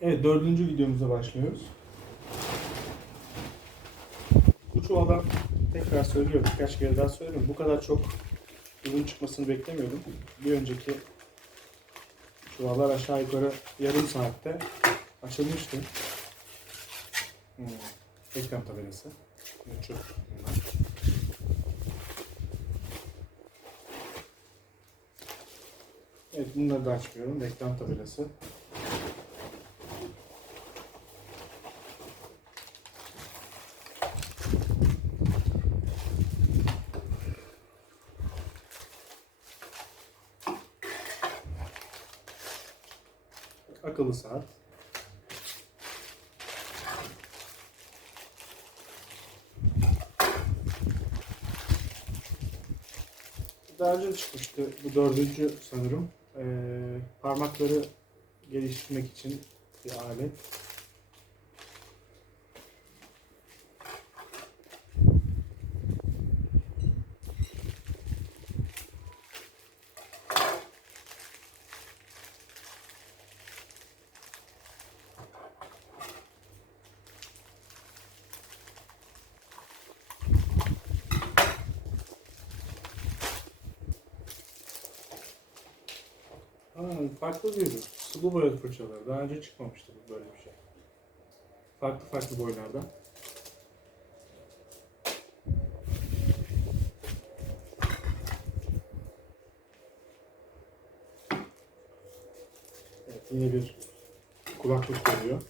Evet dördüncü videomuza başlıyoruz. Bu çuvaldan tekrar söylüyorum, birkaç kere daha söylüyorum. Bu kadar çok ürün çıkmasını beklemiyordum. Bir önceki çuvallar aşağı yukarı yarım saatte açılmıştı. Hmm. Ekran tabelası. Çok. Evet bunları da açmıyorum. Reklam tabelası. Akıllı saat. Daha önce çıkmıştı. Bu dördüncü sanırım. Ee, parmakları geliştirmek için bir alet. Ha, farklı bir ürün. Sulu boya fırçaları. Daha önce çıkmamıştı bu böyle bir şey. Farklı farklı boylarda. Evet, yine bir kulaklık geliyor.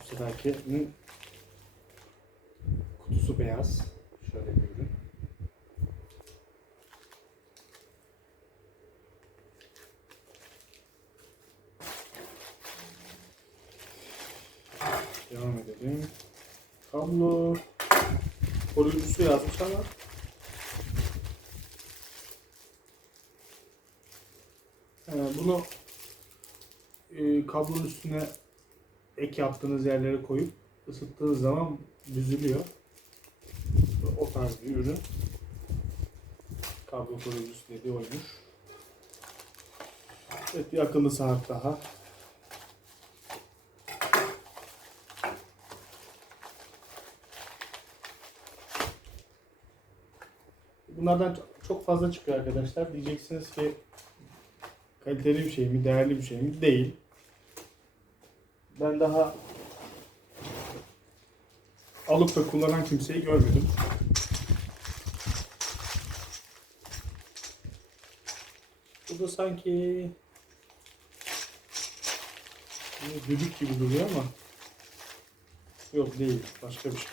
Bu seferkinin kutusu beyaz. Şöyle bir ürün. Devam edelim. Kablo koruyucusu yazmış ama Ee, bunu e, kablonun üstüne ek yaptığınız yerlere koyup ısıttığınız zaman büzülüyor. O tarz bir ürün. Kablo koruyucusu dediği oymuş. Evet bir akıllı saat daha. Bunlardan çok fazla çıkıyor arkadaşlar. Diyeceksiniz ki kaliteli bir şey mi, değerli bir şey mi? Değil. Ben daha alıp da kullanan kimseyi görmedim. Bu da sanki düdük gibi duruyor ama yok değil. Başka bir şey.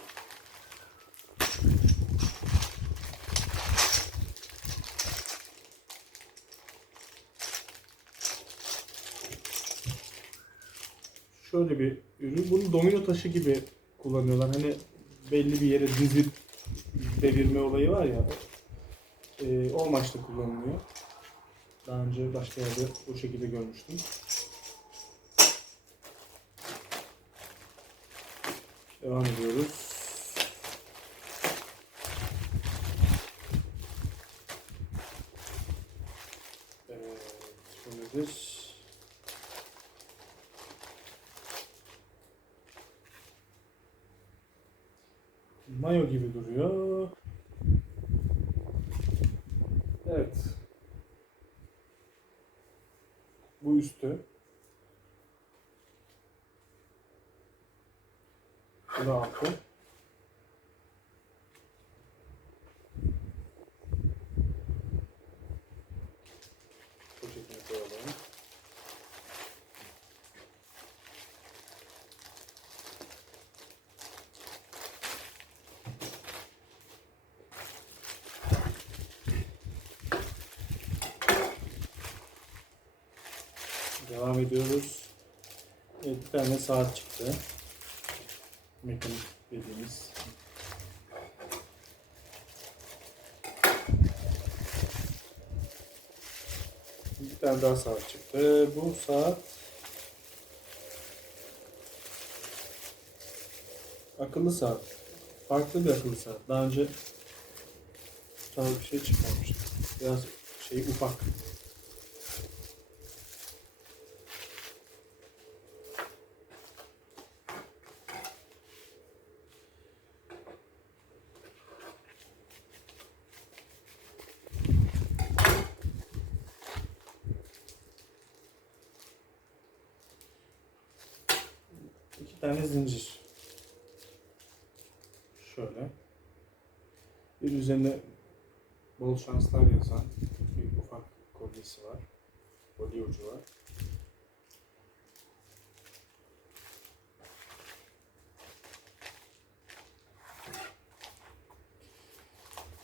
Şöyle bir ürün. Bunu domino taşı gibi kullanıyorlar. Hani belli bir yere dizip devirme olayı var ya. E, o amaçla kullanılıyor. Daha önce başka yerde bu şekilde görmüştüm. Devam ediyoruz. Evet, bu nedir? Mayo gibi duruyor. Evet. Bu üstü. Bu da altı. Devam ediyoruz. Evet, bir tane saat çıktı. Mekanik dediğimiz. Bir tane daha saat çıktı. Bu saat akıllı saat. Farklı bir akıllı saat. Daha önce tarz bir şey çıkmamıştı. Biraz şey ufak. Tane zincir. Şöyle. Bir üzerine bol şanslar yazan bir ufak kolyesi var. Kolye ucu var.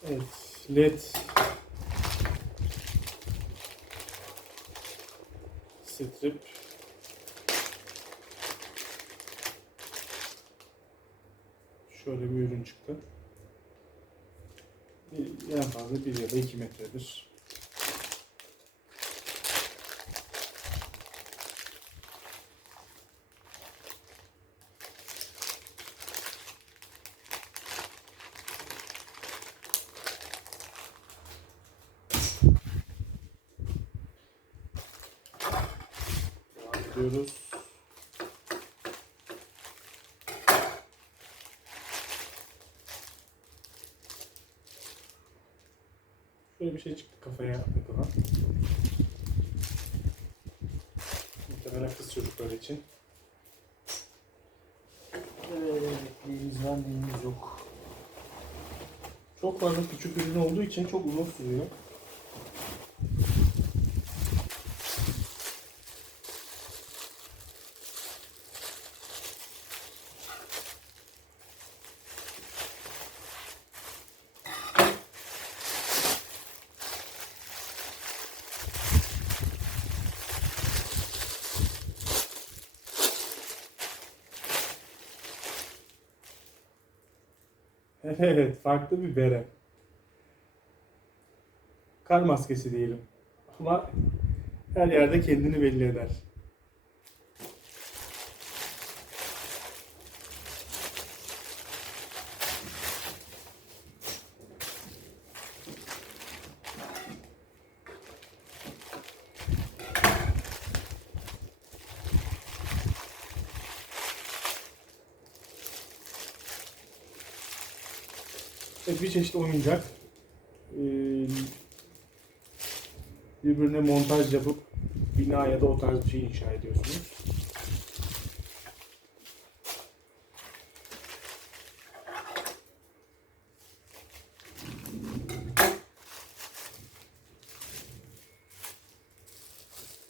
Evet, led strip şöyle bir ürün çıktı. En fazla 1 ya da 2 metredir. Devam ediyoruz. Şöyle bir şey çıktı kafaya takılan. Muhtemelen kız çocukları için. Evet, neyimiz var neyimiz yok. Çok fazla küçük ürün olduğu için çok uzun sürüyor. Evet, farklı bir bere. Kar maskesi diyelim. Ama her yerde kendini belli eder. Bir çeşit oyuncak. Ee, birbirine montaj yapıp bina ya da o tarz bir şey inşa ediyorsunuz.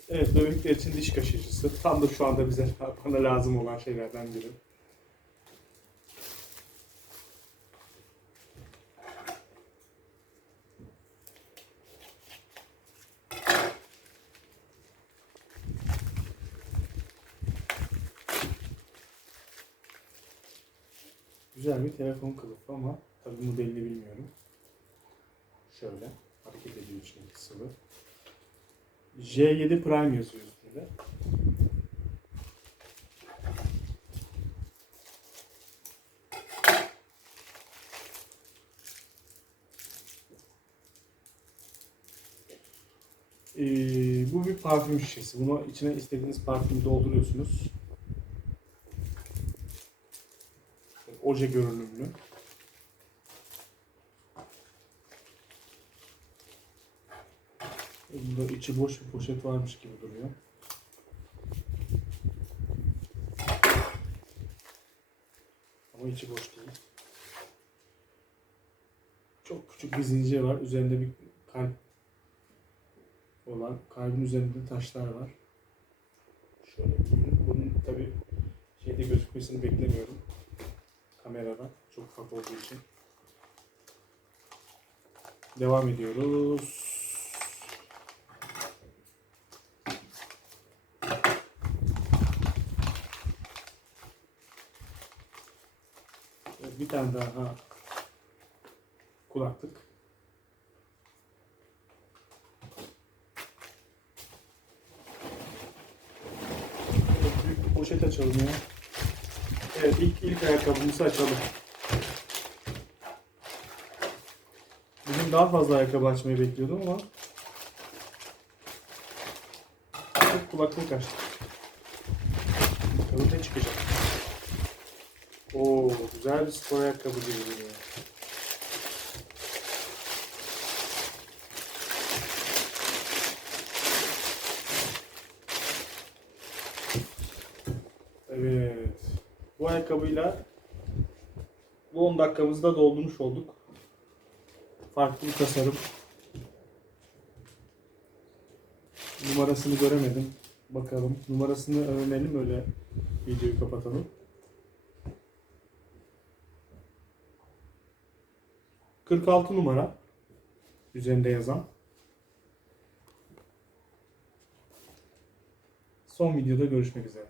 Evet, bebekler için diş kaşıyıcısı. Tam da şu anda bize bana lazım olan şeylerden biri. Güzel bir telefon kılıfı ama tabii modelini bilmiyorum. Şöyle hareket ediyor içindeki sıvı. J7 Prime yazıyor üstünde. Ee, bu bir parfüm şişesi. Bunu içine istediğiniz parfümü dolduruyorsunuz. Oje görünümlü. Bunda içi boş bir poşet varmış gibi duruyor. Ama içi boş değil. Çok küçük bir zincir var. Üzerinde bir kalp olan, kalbin üzerinde taşlar var. Şöyle. Bunun tabi şeyde gözükmesini beklemiyorum kameradan. Çok ufak olduğu için. Devam ediyoruz. Bir tane daha kulaklık. Büyük bir poşet açalım ya. Evet ilk, ilk ayakkabımızı açalım. Bugün daha fazla ayakkabı açmayı bekliyordum ama çok kulaklık açtık. Bakalım ne çıkacak. Oo güzel bir spor ayakkabı gibi duruyor. Evet. Bu ayakkabıyla bu 10 dakikamızı da doldurmuş olduk. Farklı bir tasarım. Numarasını göremedim. Bakalım. Numarasını öğrenelim öyle videoyu kapatalım. 46 numara üzerinde yazan. Son videoda görüşmek üzere.